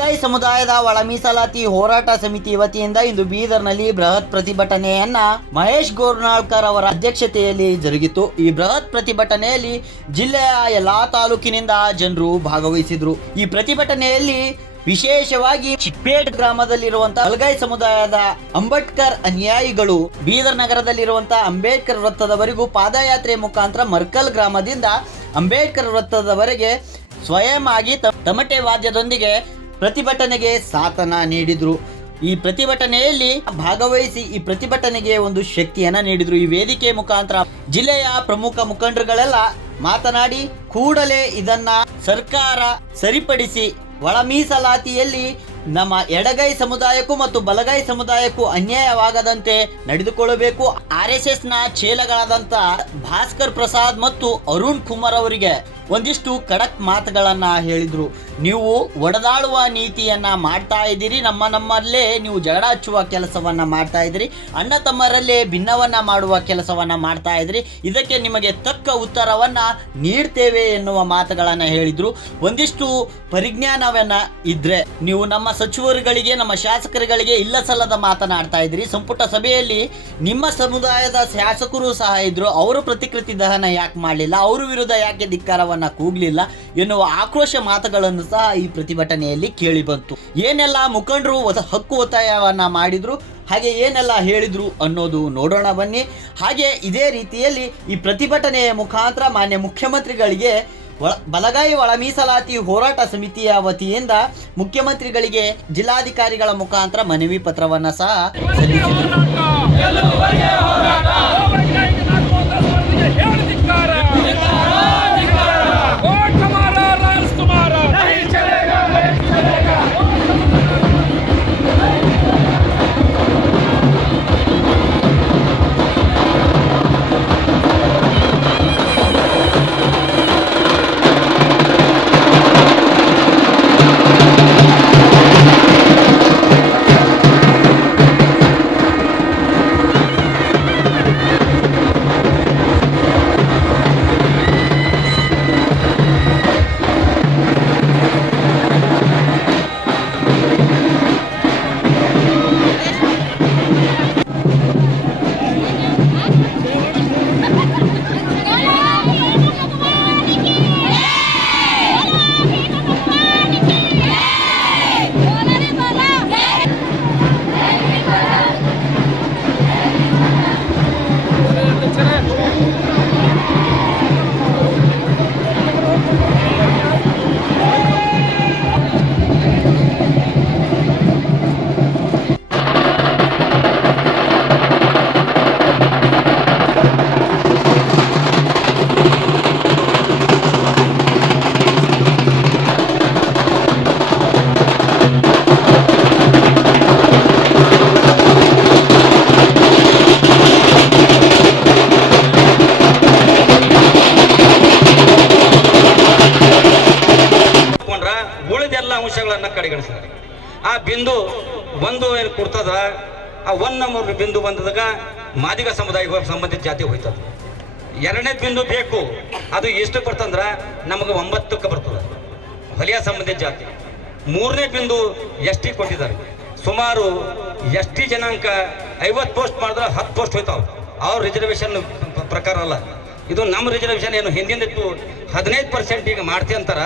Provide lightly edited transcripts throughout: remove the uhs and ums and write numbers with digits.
ಬಲಗೈ ಸಮುದಾಯದ ಒಳ ಮೀಸಲಾತಿ ಹೋರಾಟ ಸಮಿತಿ ವತಿಯಿಂದ ಇಂದು ಬೀದರ್ನಲ್ಲಿ ಬೃಹತ್ ಪ್ರತಿಭಟನೆಯನ್ನ ಮಹೇಶ್ ಗೋರ್ನಾಳ್ಕರ್ ಅವರ ಅಧ್ಯಕ್ಷತೆಯಲ್ಲಿ ಜರುಗಿತು. ಈ ಬೃಹತ್ ಪ್ರತಿಭಟನೆಯಲ್ಲಿ ಜಿಲ್ಲೆಯ ಎಲ್ಲಾ ತಾಲೂಕಿನಿಂದ ಜನರು ಭಾಗವಹಿಸಿದ್ರು. ಈ ಪ್ರತಿಭಟನೆಯಲ್ಲಿ ವಿಶೇಷವಾಗಿ ಚಿಕ್ಪೇಟ್ ಗ್ರಾಮದಲ್ಲಿರುವಂತಹ ಬಲಗೈ ಸಮುದಾಯದ ಅಂಬೇಡ್ಕರ್ ಅನುಯಾಯಿಗಳು ಬೀದರ್ ನಗರದಲ್ಲಿರುವಂತಹ ಅಂಬೇಡ್ಕರ್ ವೃತ್ತದವರೆಗೂ ಪಾದಯಾತ್ರೆ ಮುಖಾಂತರ ಮರ್ಕಲ್ ಗ್ರಾಮದಿಂದ ಅಂಬೇಡ್ಕರ್ ವೃತ್ತದವರೆಗೆ ಸ್ವಯಂ ಆಗಿ ತಮಟೆ ವಾದ್ಯದೊಂದಿಗೆ ಪ್ರತಿಭಟನೆಗೆ ಸಾಥನ ನೀಡಿದ್ರು. ಈ ಪ್ರತಿಭಟನೆಯಲ್ಲಿ ಭಾಗವಹಿಸಿ ಈ ಪ್ರತಿಭಟನೆಗೆ ಒಂದು ಶಕ್ತಿಯನ್ನ ನೀಡಿದ್ರು. ಈ ವೇದಿಕೆ ಮುಖಾಂತರ ಜಿಲ್ಲೆಯ ಪ್ರಮುಖ ಮುಖಂಡರುಗಳೆಲ್ಲ ಮಾತನಾಡಿ ಕೂಡಲೇ ಇದನ್ನ ಸರ್ಕಾರ ಸರಿಪಡಿಸಿ ಒಳ ಮೀಸಲಾತಿಯಲ್ಲಿ ನಮ್ಮ ಎಡಗೈ ಸಮುದಾಯಕ್ಕೂ ಮತ್ತು ಬಲಗೈ ಸಮುದಾಯಕ್ಕೂ ಅನ್ಯಾಯವಾಗದಂತೆ ನಡೆದುಕೊಳ್ಳಬೇಕು. RSS ನ ಚೇಲಗಳಾದಂತ ಭಾಸ್ಕರ್ ಪ್ರಸಾದ್ ಮತ್ತು ಅರುಣ್ ಕುಮಾರ್ ಅವರಿಗೆ ಒಂದಿಷ್ಟು ಖಡಕ್ ಮಾತುಗಳನ್ನ ಹೇಳಿದ್ರು. ನೀವು ಒಡೆದಾಳುವ ನೀತಿಯನ್ನ ಮಾಡ್ತಾ ಇದ್ದೀರಿ, ನಮ್ಮಲ್ಲೇ ನೀವು ಜಗಳ ಹಚ್ಚುವ ಕೆಲಸವನ್ನ ಮಾಡ್ತಾ ಇದ್ದೀರಿ, ಅಣ್ಣ ತಮ್ಮರಲ್ಲೇ ಭಿನ್ನವನ್ನ ಮಾಡುವ ಕೆಲಸವನ್ನ ಮಾಡ್ತಾ ಇದ್ದೀರಿ, ಇದಕ್ಕೆ ನಿಮಗೆ ತಕ್ಕ ಉತ್ತರವನ್ನ ನೀಡ್ತೇವೆ ಎನ್ನುವ ಮಾತುಗಳನ್ನ ಹೇಳಿದ್ರು. ಒಂದಿಷ್ಟು ಪರಿಜ್ಞಾನವನ್ನ ಇದ್ರೆ ನೀವು ನಮ್ಮ ಸಚಿವರುಗಳಿಗೆ ನಮ್ಮ ಶಾಸಕರುಗಳಿಗೆ ಇಲ್ಲ ಸಲ್ಲದ ಮಾತನಾಡ್ತಾ ಇದ್ರಿ. ಸಂಪುಟ ಸಭೆಯಲ್ಲಿ ನಿಮ್ಮ ಸಮುದಾಯದ ಶಾಸಕರು ಸಹ ಇದ್ರು, ಅವರು ಪ್ರತಿಕೃತಿ ದಹನ ಯಾಕೆ ಮಾಡಲಿಲ್ಲ, ಅವರ ವಿರುದ್ಧ ಯಾಕೆ ಧಿಕ್ಕಾರವನ್ನ ಕೂಗ್ಲಿಲ್ಲ ಎನ್ನುವ ಆಕ್ರೋಶ ಮಾತುಗಳನ್ನು ಸಹ ಈ ಪ್ರತಿಭಟನೆಯಲ್ಲಿ ಕೇಳಿ ಬಂತು. ಏನೆಲ್ಲ ಮುಖಂಡರು ಹಕ್ಕು ಒತ್ತಾಯವನ್ನ ಮಾಡಿದ್ರು, ಹಾಗೆ ಏನೆಲ್ಲ ಹೇಳಿದ್ರು ಅನ್ನೋದು ನೋಡೋಣ ಬನ್ನಿ. ಹಾಗೆ ಇದೇ ರೀತಿಯಲ್ಲಿ ಈ ಪ್ರತಿಭಟನೆಯ ಮುಖಾಂತರ ಮಾನ್ಯ ಮುಖ್ಯಮಂತ್ರಿಗಳಿಗೆ ಬಲಗೈ ಒಳ ಮೀಸಲಾತಿ ಹೋರಾಟ ಸಮಿತಿಯ ವತಿಯಿಂದ ಮುಖ್ಯಮಂತ್ರಿಗಳಿಗೆ ಜಿಲ್ಲಾಧಿಕಾರಿಗಳ ಮುಖಾಂತರ ಮನವಿ ಪತ್ರವನ್ನ ಸಹ ಸಲ್ಲಿಸಿದರು. ಅಂಶಗಳನ್ನ ಕಡೆಗಣಿಸಿದ್ದಾರೆ. ಆ ಬಿಂದು ಒಂದು ಏನು ಕೊಡ್ತದ, ಆ 1 ನಂಬರ್ ಬಿಂದು ಬಂದದಾಗ ಮಾದಿಗ ಸಮುದಾಯಕ್ಕೆ ಸಂಬಂಧಿತ ಜಾತಿ ಹೋಯ್ತದ. 2ನೇ ಬಿಂದು ಬೇಕು, ಅದು ಎಷ್ಟು ಬರ್ತಂದ್ರ ನಮಗೆ 9ಕ್ಕೆ ಬರ್ತದೆ ಹೊಲಿಯ ಸಂಬಂಧಿತ ಜಾತಿ. 3ನೇ ಬಿಂದು ST ಕೊಟ್ಟಿದ್ದಾರೆ. ಸುಮಾರು ST ಜನಾಂಕ 50 ಪೋಸ್ಟ್ ಮಾಡಿದ್ರೆ 10 ಪೋಸ್ಟ್ ಹೋಯ್ತಾವ. ಅವ್ರ ರಿಸರ್ವೇಶನ್ ಪ್ರಕಾರ ಅಲ್ಲ ಇದು. ನಮ್ಮ ರಿಸರ್ವೇಶನ್ ಏನು ಹಿಂದಿಂದಿತ್ತು 15% ಈಗ ಮಾಡ್ತಿ ಅಂತಾರ.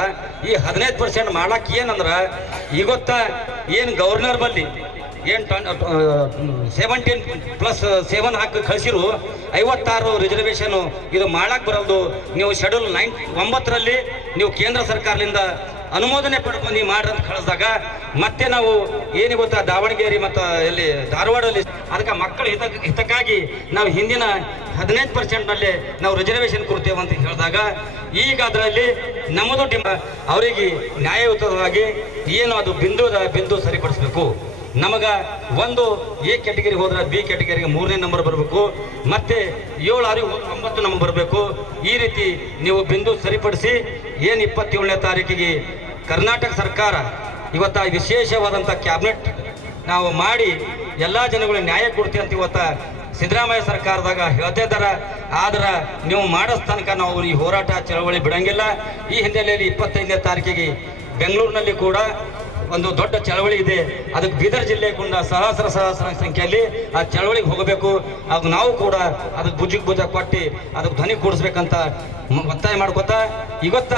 ಈ 15% ಮಾಡಕ್ಕೆ ಏನಂದ್ರ ಈಗೊತ್ತ ಏನು ಗವರ್ನರ್ ಬಲ್ಲಿ ಏನು 17+7 ಹಾಕಿ ಕಳಿಸಿರು 56 ರಿಸರ್ವೇಶನ್ ಇದು ಮಾಡಕ್ಕೆ ಬರೋದು. ನೀವು ಶೆಡ್ಯೂಲ್ 9ರಲ್ಲಿ ನೀವು ಕೇಂದ್ರ ಸರ್ಕಾರದಿಂದ ಅನುಮೋದನೆ ಪಡ್ಕೊಂಡು ನೀವು ಮಾಡ್ರಿ ಅಂತ ಕಳಿಸಿದಾಗ ಮತ್ತೆ ನಾವು ಏನು ಗೊತ್ತಾ ದಾವಣಗೆರೆ ಮತ್ತು ಎಲ್ಲಿ ಧಾರವಾಡಲ್ಲಿ ಅದಕ್ಕೆ ಮಕ್ಕಳ ಹಿತಕ್ಕಾಗಿ ನಾವು ಹಿಂದಿನ 15%ನಲ್ಲಿ ನಾವು ರಿಸರ್ವೇಶನ್ ಕೊಡ್ತೇವೆ ಅಂತ ಹೇಳಿದಾಗ ಈಗ ಅದರಲ್ಲಿ ನಮ್ಮದು ಅವರಿಗೆ ನ್ಯಾಯಯುತವಾಗಿ ಏನು ಅದು ಬಿಂದು ಸರಿಪಡಿಸ್ಬೇಕು. ನಮಗ ಒಂದು A ಕ್ಯಾಟಗರಿ ಹೋದ್ರೆ B ಕ್ಯಾಟಗರಿಗೆ 3ನೇ ನಂಬರ್ ಬರಬೇಕು, ಮತ್ತೆ 7, 6, 9 ನಂಬರ್ ಬರಬೇಕು. ಈ ರೀತಿ ನೀವು ಬಿಂದು ಸರಿಪಡಿಸಿ ಏನು 27ನೇ ತಾರೀಕಿಗೆ ಕರ್ನಾಟಕ ಸರ್ಕಾರ ಇವತ್ತ ವಿಶೇಷವಾದಂಥ ಕ್ಯಾಬಿನೆಟ್ ನಾವು ಮಾಡಿ ಎಲ್ಲ ಜನಗಳಿಗೆ ನ್ಯಾಯ ಕೊಡ್ತೀವಿ ಅಂತ ಇವತ್ತ ಸಿದ್ದರಾಮಯ್ಯ ಸರ್ಕಾರದಾಗ ಹೇಳ್ತಾ ಇದ್ದಾರೆ. ಆದ್ರೆ ನೀವು ಮಾಡೋ ತನಕ ನಾವು ಈ ಹೋರಾಟ ಚಳವಳಿ ಬಿಡಂಗಿಲ್ಲ. ಈ ಹಿನ್ನೆಲೆಯಲ್ಲಿ 25ನೇ ತಾರೀಕಿಗೆ ಬೆಂಗಳೂರಿನಲ್ಲಿ ಕೂಡ ಒಂದು ದೊಡ್ಡ ಚಳವಳಿ ಇದೆ. ಅದಕ್ಕೆ ಬೀದರ್ ಜಿಲ್ಲೆಗೊಂಡ ಸಹಸ್ರ ಸಂಖ್ಯೆಯಲ್ಲಿ ಆ ಚಳವಳಿಗೆ ಹೋಗಬೇಕು. ಅದು ನಾವು ಕೂಡ ಅದಕ್ಕೆ ಭುಜ ಕೊಟ್ಟು ಅದಕ್ಕೆ ಧ್ವನಿ ಕೂಡಿಸ್ಬೇಕಂತ ಒತ್ತಾಯ ಮಾಡ್ಕೋತಾ ಇವತ್ತ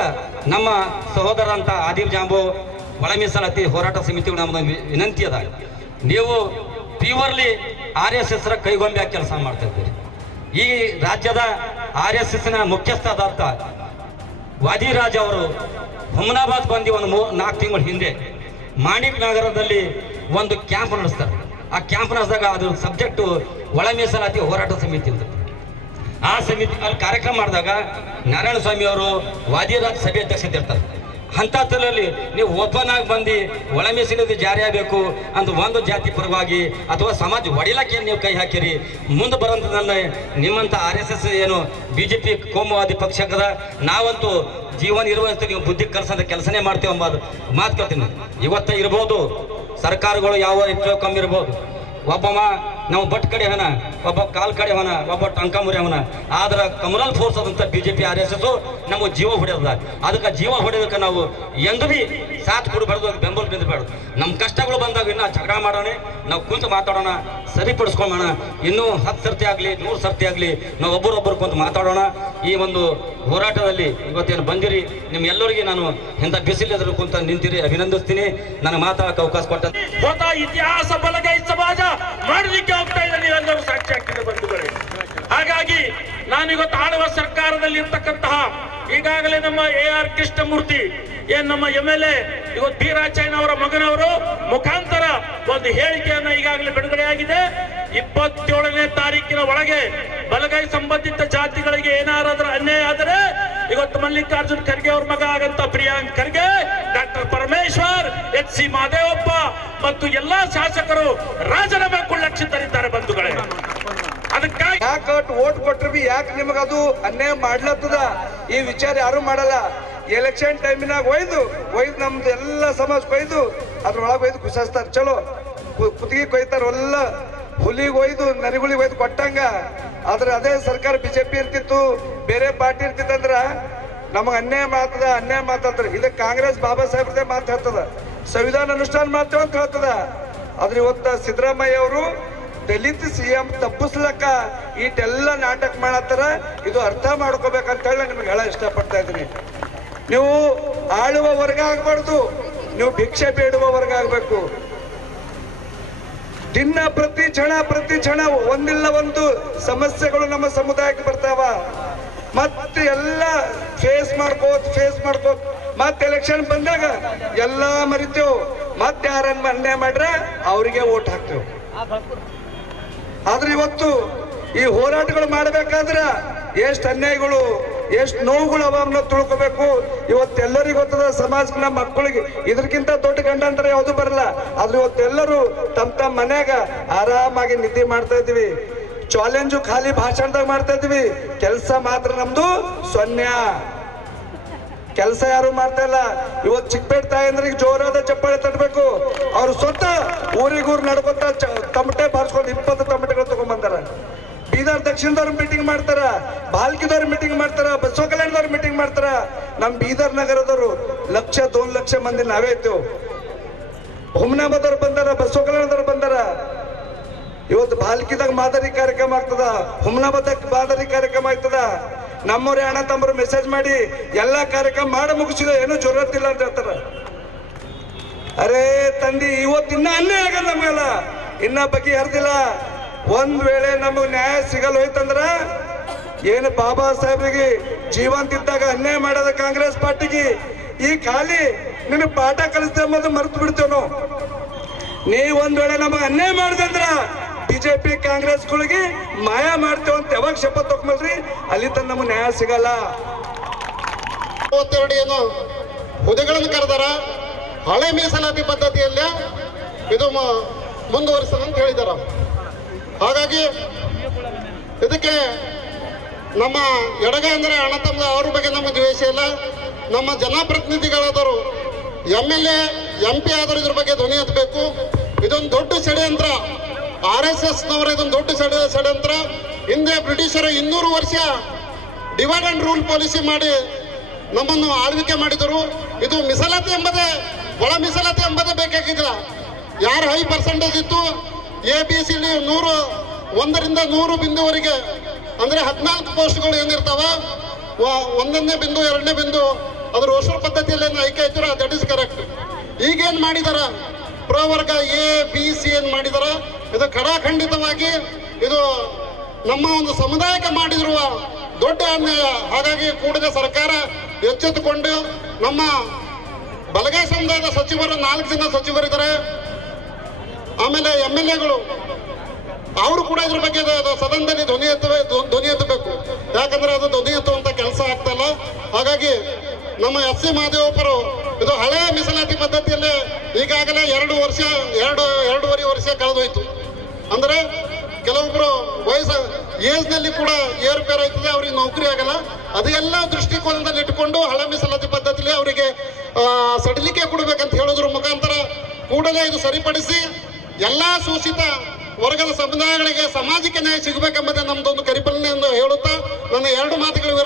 ನಮ್ಮ ಸಹೋದರ ಅಂತ ಆದಿಲ್ ಜಾಂಬು ಒಳ ಮೀಸಲಾತಿ ಹೋರಾಟ ಸಮಿತಿಗಳು ನಮ್ಮದು ವಿನಂತಿ ಅದ, ನೀವು ಪ್ಯೂರ್ಲಿ RSS ಕೈಗೊಂಬೆ ಕೆಲಸ ಮಾಡ್ತಾ ಇದ್ದೀರಿ. ಈ ರಾಜ್ಯದ RSSನ ಮುಖ್ಯಸ್ಥರಾದ ವಾದಿರಾಜ್ ಅವರು ಹುಮನಾಬಾದ್ ಬಂದು ಒಂದು 4 ತಿಂಗಳ ಹಿಂದೆ ಮಾಣಿಕ್ ನಗರದಲ್ಲಿ ಒಂದು ಕ್ಯಾಂಪ್ ನಡೆಸ್ತಾರೆ. ಆ ಕ್ಯಾಂಪ್ ನಡೆಸಿದಾಗ ಅದು ಸಬ್ಜೆಕ್ಟು ಒಳ ಮೀಸಲಾತಿ ಹೋರಾಟ ಸಮಿತಿ ಅಂತ. ಆ ಸಮಿತಿ ಅಲ್ಲಿ ಕಾರ್ಯಕ್ರಮ ಮಾಡಿದಾಗ ನಾರಾಯಣ ಸ್ವಾಮಿ ಅವರು ವಾದಿರಾಜ್ ಸಭೆ ಅಧ್ಯಕ್ಷತೆ ಇರ್ತಾರೆ. ಅಂಥದ್ರಲ್ಲಿ ನೀವು ಓಪನ್ ಆಗಿ ಬಂದು ಒಳ ಮೀಸಲಾತಿ ಜಾರಿ ಆಗಬೇಕು ಅಂತ ಒಂದು ಜಾತಿ ಪರವಾಗಿ ಅಥವಾ ಸಮಾಜ ಒಡಿಲಕ್ಕೆ ನೀವು ಕೈ ಹಾಕಿರಿ, ಮುಂದೆ ಬರೋಂಥದ್ದನ್ನ ನಿಮ್ಮಂಥ RSS ಏನು BJP ಕೋಮುವಾದಿ ಪಕ್ಷದ ನಾವಂತೂ ಜೀವನ ಇರುವಷ್ಟು ನೀವು ಬುದ್ಧಿ ಕಲಿಸೋಂಥ ಕೆಲಸನೇ ಮಾಡ್ತೇವೆ ಎಂಬುದು ಮಾತು ಕೇಳ್ತೀನಿ. ಇವತ್ತ ಇರ್ಬೋದು ಸರ್ಕಾರಗಳು ಯಾವ ಹೆಚ್ಚು ಕಮ್ಮಿ ಇರ್ಬೋದು, ಒಬ್ಬವ ನಾವು ಬಟ್ ಕಡೆ ಅವನ, ಒಬ್ಬ ಕಾಲ್ ಕಡೆ ಅವನ, ಒಬ್ಬ ಟಂಕ ಮುರಿ ಅವನ. ಆದ್ರೆ ಕಮರಲ್ ಫೋರ್ಸ್ ಆದಂಥ BJP RSS ನಮಗೆ ಜೀವ ಹೊಡೆಯೋದ. ಅದಕ್ಕೆ ಜೀವ ಹೊಡೆಯೋದಕ್ಕೆ ನಾವು ಎಂದು ಭೀ ಸಾಥ್ ಕೊಡಬಾರ್ದು, ಅದಕ್ಕೆ ಬೆಂಬಲ ಬಿದ್ದಬಾರ್ದು. ನಮ್ಮ ಕಷ್ಟಗಳು ಬಂದಾಗ ಇನ್ನೂ ಜಗಳ ಮಾಡೋಣ, ನಾವು ಕುಂತು ಮಾತಾಡೋಣ, ಸರಿಪಡಿಸ್ಕೊಳ್ಳೋಣ. ಇನ್ನೂ 10 ಸರ್ತಿ ಆಗಲಿ 100 ಸರ್ತಿ ಆಗಲಿ ನಾವು ಒಬ್ಬರೊಬ್ಬರು ಕುಂತು ಮಾತಾಡೋಣ. ಈ ಒಂದು ಹೋರಾಟದಲ್ಲಿ ಇವತ್ತೇನು ಬಂದಿರಿ ನಿಮ್ಮೆಲ್ಲರಿಗೆ ನಾನು ಇಂಥ ಬಿಸಿಲೆದ್ರು ಕುಂತ ನಿಂತಿರಿ ಅಭಿನಂದಿಸ್ತೀನಿ. ನಾನು ಮಾತಾಡಕ್ಕೆ ಅವಕಾಶ ಕೊಟ್ಟ ಸ್ವತಃ ಇತಿಹಾಸ ಬಲಗೈ ಸಮಾಜ ಮಾಡಲಿಕ್ಕೆ ಹೋಗ್ತಾ ಇದೆ, ನೀವೆಲ್ಲರೂ ಸಾಕ್ಷಿ ಆಗ್ತಿದೆ ಬಂಧುಗಳೇ. ಹಾಗಾಗಿ ನಾನು ಇವತ್ತು ಆಳುವ ಸರ್ಕಾರದಲ್ಲಿ ಇರ್ತಕ್ಕಂತಹ ಈಗಾಗಲೇ ನಮ್ಮ AR ಕೃಷ್ಣಮೂರ್ತಿ ಏನ್ ನಮ್ಮ MLA ಇವತ್ತು ಬಿ ರಾಜಯ್ಯನವರ ಮಗನವರು ಮುಖಾಂತರ ಒಂದು ಹೇಳಿಕೆಯನ್ನ ಈಗಾಗಲೇ ಬಿಡುಗಡೆಯಾಗಿದೆ. 27ನೇ ತಾರೀಕಿನ ಒಳಗೆ ಬಲಗೈ ಸಂಬಂಧಿತ ಜಾತಿಗಳಿಗೆ ಏನಾದ್ರೂ ಅನ್ಯಾಯ ಆದರೆ ಇವತ್ತು ಮಲ್ಲಿಕಾರ್ಜುನ್ ಖರ್ಗೆ ಅವ್ರ ಮಗ ಆಗಂತ ಪ್ರಿಯಾಂಕ್ ಖರ್ಗೆ, ಡಾಕ್ಟರ್ ಪರಮೇಶ್ವರ್, HC ಮಹದೇವಪ್ಪ ಮತ್ತು ಎಲ್ಲಾ ಶಾಸಕರು ರಾಜೀನಾಮೆ ಕೊಳ್ಳಕ್ಷಿತರಿದ್ದಾರೆ ಬಂಧುಗಳೇ. ಅದಕ್ಕಾಗಿ ಯಾಕೆ ಓಟ್ ಕೊಟ್ರು ಬಿ ಯಾಕೆ ನಿಮಗದು ಅನ್ಯಾಯ ಮಾಡ್ಲತ್ತದ ಈ ವಿಚಾರ ಯಾರು ಮಾಡಲ್ಲ. ಎಲೆಕ್ಷನ್ ಟೈಮಿನಾಗ ಒಯ್ದು ನಮ್ದು ಎಲ್ಲ ಸಮಾಜ ಕೊಯ್ದು ಅದ್ರೊಳಗೆ ಒಯ್ದು ಖುಷಿಸ್ತಾರೆ. ಚಲೋ ಕುತ್ತಿಗೆ ಕೊಯ್ತಾರ, ಎಲ್ಲ ಹುಲಿಗೆ ಒಯ್ದು ನರಿಗುಳಿಗೆ ಒಯ್ದು ಕೊಟ್ಟಂಗ. ಆದ್ರೆ ಅದೇ ಸರ್ಕಾರ BJP ಇರ್ತಿತ್ತು, ಬೇರೆ ಪಾರ್ಟಿ ಇರ್ತಿತ್ತಂದ್ರ ನಮಗ್ ಅನ್ಯಾಯ ಮಾತಾಡ್ತಾರೆ. ಇದಕ್ಕೆ ಕಾಂಗ್ರೆಸ್ ಬಾಬಾ ಸಾಹೇಬ್ರದೇ ಮಾತು ಹೇಳ್ತದ, ಸಂವಿಧಾನ ಅನುಷ್ಠಾನ ಮಾಡ್ತೇವೆ ಅಂತ ಹೇಳ್ತದ. ಆದ್ರೆ ಇವತ್ತ ಸಿದ್ದರಾಮಯ್ಯ ಅವರು ದಲಿತ CM ತಪ್ಪಿಸ್ಲಕ್ಕ ಈಟೆಲ್ಲ ನಾಟಕ ಮಾಡತ್ತಾರ. ಇದು ಅರ್ಥ ಮಾಡ್ಕೋಬೇಕಂತ ಹೇಳಿ ನಿಮ್ಗೆ ಹೇಳ ಇಷ್ಟಪಡ್ತಾ ಇದ್ದೀನಿ. ನೀವು ಆಳುವ ವರ್ಗ ಆಗ್ಬಾರ್ದು, ನೀವು ಭಿಕ್ಷೆ ಬೇಡುವ ವರ್ಗ ಆಗ್ಬೇಕು. ದಿನ ಪ್ರತಿ ಕ್ಷಣ ಒಂದಿಲ್ಲ ಒಂದು ಸಮಸ್ಯೆಗಳು ನಮ್ಮ ಸಮುದಾಯಕ್ಕೆ ಬರ್ತಾವ. ಮತ್ತೆ ಎಲ್ಲ ಫೇಸ್ ಮಾಡ್ಕೋತ್ ಮತ್ತೆ ಎಲೆಕ್ಷನ್ ಬಂದಾಗ ಎಲ್ಲ ಮರಿತೇವ್. ಮತ್ತೆ ಯಾರನ್ನ ಅನ್ಯಾಯ ಮಾಡ್ರೆ ಅವರಿಗೆ ಓಟ್ ಹಾಕ್ತೇವೆ. ಆದ್ರೆ ಇವತ್ತು ಈ ಹೋರಾಟಗಳು ಮಾಡಬೇಕಾದ್ರೆ ಎಷ್ಟು ಅನ್ಯಾಯಗಳು ಎಷ್ಟು ನೋವುಗಳು ಅವನ್ನ ತಿಳ್ಕೋಬೇಕು. ಇವತ್ತೆಲ್ಲರಿಗೂ ಗೊತ್ತದ, ಸಮಾಜಕ್ಕೆ ನಮ್ಮ ಮಕ್ಕಳಿಗೆ ಇದಕ್ಕಿಂತ ದೊಡ್ಡ ಗಂಡಾಂತರ ಯಾವುದು ಬರಲ್ಲ. ಆದ್ರೆ ಇವತ್ತೆಲ್ಲರೂ ತಮ್ಮ ಮನ್ಯಾಗ ಆರಾಮಾಗಿ ನಿದ್ದೆ ಮಾಡ್ತಾ ಇದೀವಿ. ಚಾಲೆಂಜು ಖಾಲಿ ಭಾಷಣದಾಗ ಮಾಡ್ತಾ ಇದೀವಿ, ಕೆಲಸ ಮಾತ್ರ ನಮ್ದು ಸೊನ್ನೆ. ಕೆಲಸ ಯಾರು ಮಾಡ್ತಾ ಇಲ್ಲ. ಇವತ್ತು ಚಿಕ್ಕಪೇಟೆ ತಾಯಂದ್ರಿಗೆ ಜೋರಾದ ಚಪ್ಪಾಳೆ ತಟ್ಟಬೇಕು. ಅವ್ರು ಸ್ವತಃ ಊರಿಗೂರು ನಡ್ಕೊತ ತಮಟೆ ಬಾರಿಸ್ಕೊಂಡು 20 ತಮಟೆಗಳು ತಗೊಂಡ್ಬಂದಾರ. ಬೀದರ್ ದಕ್ಷಿಣದವ್ರು ಮೀಟಿಂಗ್ ಮಾಡ್ತಾರ, ಬಾಲ್ಕಿದವ್ರು ಮೀಟಿಂಗ್ ಮಾಡ್ತಾರ, ಬಸವ ಕಲ್ಯಾಣದವ್ರು ಮೀಟಿಂಗ್ ಮಾಡ್ತಾರ. ನಮ್ ಬೀದರ್ ನಗರದವರು 1-2 ಲಕ್ಷ ಮಂದಿ ನಾವೇ ಇದ್ದೇವೆ. ಹುಮನಾಬಾದವ್ರು ಬಂದಾರ, ಬಸವ ಕಲ್ಯಾಣದವ್ರು ಬಂದಾರ. ಇವತ್ತು ಬಾಲ್ಕಿದಾಗ ಮಾದರಿ ಕಾರ್ಯಕ್ರಮ ಆಗ್ತದ, ಹುಮನಾಬಾದಾಗ ಮಾದರಿ ಕಾರ್ಯಕ್ರಮ ಆಗ್ತದ. ನಮ್ಮವ್ರೆ ಅಣ್ಣ ತಮ್ಮರು ಮೆಸೇಜ್ ಮಾಡಿ ಎಲ್ಲಾ ಕಾರ್ಯಕ್ರಮ ಮಾಡಿ ಮುಗಿಸಿದ, ಏನು ಜರೂರತ್ತಿಲ್ಲ ಅಂತ ಹೇಳ್ತಾರ. ಅರೇ ತಂದಿ, ಇವತ್ತಿನ್ನ ಅನ್ಯಾಯ ಆಗಲ್ಲ ನಮ್ಗೆಲ್ಲ, ಇನ್ನ ಬಗೆಹರಿದಿಲ್ಲ. ಒಂದ್ ವೇಳೆ ನಮಗ್ ನ್ಯಾಯ ಸಿಗಲ್ಲ ಹೋಯ್ತಂದ್ರ ಏನು ಬಾಬಾ ಸಾಹೇಬ್ರಿಗೆ ಜೀವಂತಿದ್ದಾಗ ಅನ್ಯಾಯ ಮಾಡೋದ ಕಾಂಗ್ರೆಸ್ ಪಾರ್ಟಿಗೆ ಈ ಖಾಲಿ ನಿನಗೆ ಪಾಠ ಕಲಿಸ್ತೇವೆ ಅನ್ನೋದು ಮರೆತು ಬಿಡ್ತೇವೆ ನಾವು. ನೀವ್ ಒಂದ್ ವೇಳೆ ನಮಗ್ ಅನ್ಯಾಯ ಮಾಡಿದಂದ್ರ BJP ಕಾಂಗ್ರೆಸ್ಗಳಿಗೆ ಮಾಯ ಮಾಡ್ತೇವೆ ಅಂತ ಯಾವಾಗ ಶಪಥ ತಗೊಂಡ್ರಿ, ಅಲ್ಲಿ ತನ್ನ ನಮಗೆ ನ್ಯಾಯ ಸಿಗಲ್ಲ. 32 ಏನು ಹುದ್ದೆಗಳನ್ನು ಕರೆದಾರ. ಹಳೆ ಮೀಸಲಾತಿ ಪದ್ಧತಿಯಲ್ಲೇ ಇದು ಮುಂದುವರಿಸದಂತ ಹೇಳಿದಾರ. ಹಾಗಾಗಿ ಇದಕ್ಕೆ ನಮ್ಮ ಎಡಗೈ ಅಂದರೆ ಅಣ್ಣ ತಮ್ಮ ಅವ್ರ ಬಗ್ಗೆ ನಮಗೆ ದ್ವೇಷ ಇಲ್ಲ. ನಮ್ಮ ಜನಪ್ರತಿನಿಧಿಗಳಾದವರು MLA MP ಆದರೂ ಇದ್ರ ಬಗ್ಗೆ ಧ್ವನಿ ಎತ್ತಬೇಕು. ಇದೊಂದು ದೊಡ್ಡ ಷಡ್ಯಂತ್ರ, RSSನವರ ಇದೊಂದು ದೊಡ್ಡ ಷಡ್ಯಂತ್ರ. ಹಿಂದೆ ಬ್ರಿಟಿಷರು 200 ವರ್ಷ ಡಿವೈಡ್ ಅಂಡ್ ರೂಲ್ ಪಾಲಿಸಿ ಮಾಡಿ ನಮ್ಮನ್ನು ಆಳ್ವಿಕೆ ಮಾಡಿದರು. ಇದು ಮೀಸಲಾತಿ ಎಂಬುದೇ ಒಳ ಮೀಸಲಾತಿ ಎಂಬುದೇ ಬೇಕಾಗಿಲ್ಲ. ಯಾರು ಹೈ ಪರ್ಸೆಂಟೇಜ್ ಇತ್ತು ABCD 100ರಿಂದ 100 ಬಿಂದುವರೆಗೆ ಅಂದ್ರೆ 14 ಪೋಸ್ಟ್ಗಳು ಏನಿರ್ತಾವ, 1ನೇ ಬಿಂದು 2ನೇ ಬಿಂದು ಅದ್ರ ಹೊಸೂರು ಪದ್ಧತಿಯಲ್ಲಿ ಆಯ್ಕೆ ಆಯ್ತಾರ, ದಟ್ ಇಸ್ ಕರೆಕ್ಟ್. ಈಗೇನ್ ಮಾಡಿದಾರ, ಪ್ರವರ್ಗ ABC ಏನ್ ಮಾಡಿದಾರ, ಇದು ಖಡಾಖಂಡಿತವಾಗಿ ಇದು ನಮ್ಮ ಒಂದು ಸಮುದಾಯಕ್ಕೆ ಮಾಡಿರುವ ದೊಡ್ಡ ಅನ್ಯಾಯ. ಹಾಗಾಗಿ ಕೂಡಲೇ ಸರ್ಕಾರ ಎಚ್ಚೆತ್ತುಕೊಂಡು ನಮ್ಮ ಬಲಗೈ ಸಮುದಾಯದ ಸಚಿವರು 4 ಜನ ಸಚಿವರಿದ್ದಾರೆ, ಆಮೇಲೆ MLAಗಳು ಅವರು ಕೂಡ ಇದ್ರ ಬಗ್ಗೆ ಸದನದಲ್ಲಿ ಧ್ವನಿ ಎತ್ತಬೇಕು. ಯಾಕಂದ್ರೆ ಅದು ಧ್ವನಿ ಎತ್ತುವಂತ ಕೆಲಸ ಆಗ್ತಲ್ಲ. ಹಾಗಾಗಿ ನಮ್ಮ SC ಮಹದೇವಪ್ಪರು ಇದು ಹಳೆ ಮೀಸಲಾತಿ ಪದ್ಧತಿಯಲ್ಲಿ ಈಗಾಗಲೇ 2.5 ವರ್ಷ ಕಳೆದೋಯ್ತು. ಅಂದ್ರೆ ಕೆಲವೊಬ್ರು ಏಜ್ನಲ್ಲಿ ಕೂಡ ಏರುಪೇರು ಆಯ್ತದೆ, ಅವ್ರಿಗೆ ನೌಕರಿ ಆಗಲ್ಲ. ಅದೆಲ್ಲ ದೃಷ್ಟಿಕೋನದಲ್ಲಿ ಇಟ್ಕೊಂಡು ಹಳೆ ಮೀಸಲಾತಿ ಪದ್ಧತಿಯಲ್ಲಿ ಅವರಿಗೆ ಸಡಿಲಿಕೆ ಕೊಡಬೇಕಂತ ಹೇಳೋದ್ರ ಮುಖಾಂತರ ಕೂಡಲೇ ಇದು ಸರಿಪಡಿಸಿ ಎಲ್ಲಾ ಶೋಷಿತ ವರ್ಗದ ಸಮುದಾಯಗಳಿಗೆ ಸಾಮಾಜಿಕ ನ್ಯಾಯ ಸಿಗಬೇಕೆಂಬುದೇ ನಮ್ದೊಂದು ಕರಿಪಲ್ಲೆ ಎಂದು ಹೇಳುತ್ತಾ ನನ್ನ 2 ಮಾತುಗಳು.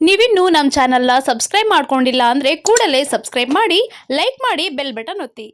ನೀವಿನ್ನೂ ನಮ್ಮ ಚಾನಲ್ನ ಸಬ್ಸ್ಕ್ರೈಬ್ ಮಾಡ್ಕೊಂಡಿಲ್ಲ ಅಂದರೆ ಕೂಡಲೇ ಸಬ್ಸ್ಕ್ರೈಬ್ ಮಾಡಿ, ಲೈಕ್ ಮಾಡಿ, ಬೆಲ್ ಬಟನ್ ಒತ್ತಿ.